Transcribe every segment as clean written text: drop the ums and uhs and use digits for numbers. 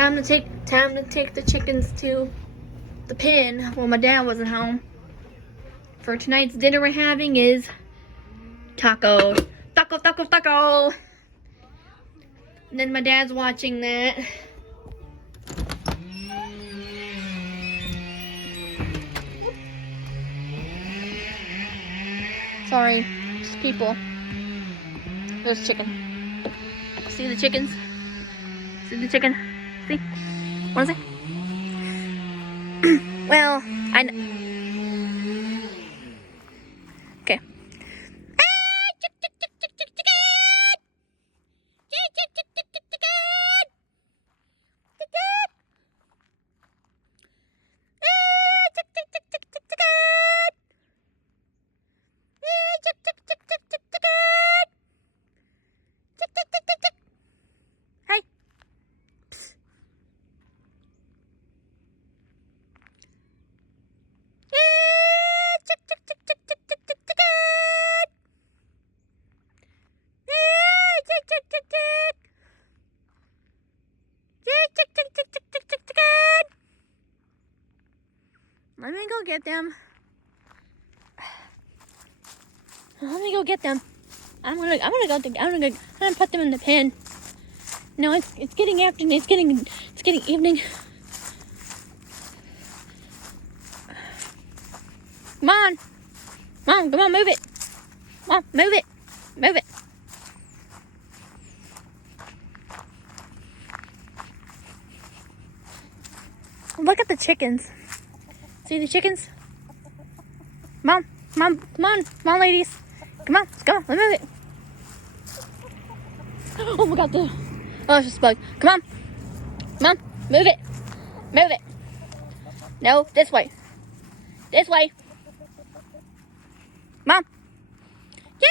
time to take the chickens to the pen while my dad wasn't home. For tonight's dinner we're having is tacos. Taco. And then my dad's watching that. Sorry, just people. There's chicken. See the chickens? See the chicken? See? What is it? Well, I know. Okay. Hey. Psst. Let me go get them. Let me go get them. I'm gonna put them in the pen. No, it's getting afternoon. It's getting evening. Come on, move it. Mom, move it. Look at the chickens. See the chickens? Mom, come on, ladies. Come on, let's move it. Oh my God, it's just a bug. Come on, move it. No, this way. Mom. Yeah.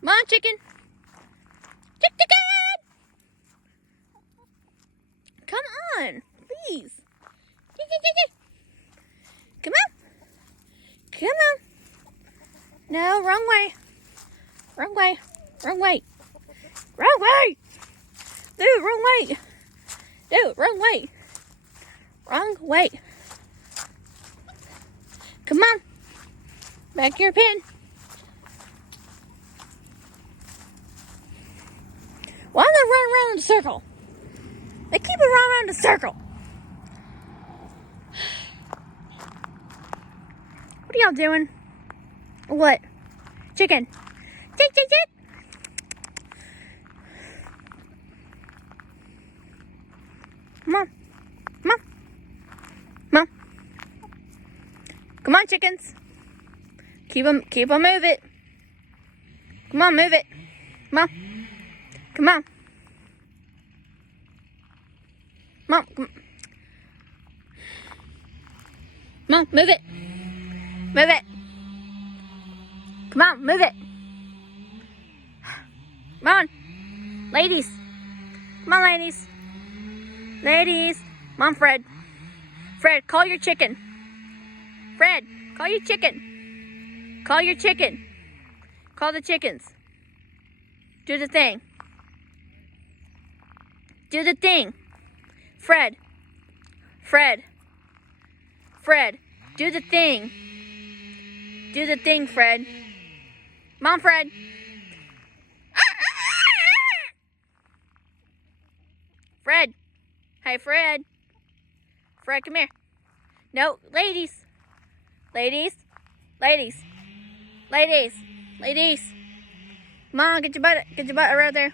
Come on, chicken. Chicken. Come on, please. Come on. No, wrong way. Dude, wrong way. Come on. Back to your pen. Why do they run around in a circle? They keep it around in a circle. What are y'all doing? What? Chicken. Chick. Come on. Come on, chickens. Keep them move it. Come on, move it. Come on. Come on, move it. Come on, move it. Come on, ladies. Come on, Fred, call your chicken. Fred, call your chicken. Call the chickens. Do the thing. Fred, do the thing. Fred. Mom, Fred. Fred. Hey, Fred. Fred, come here. No, ladies. Come on, get your butt right there.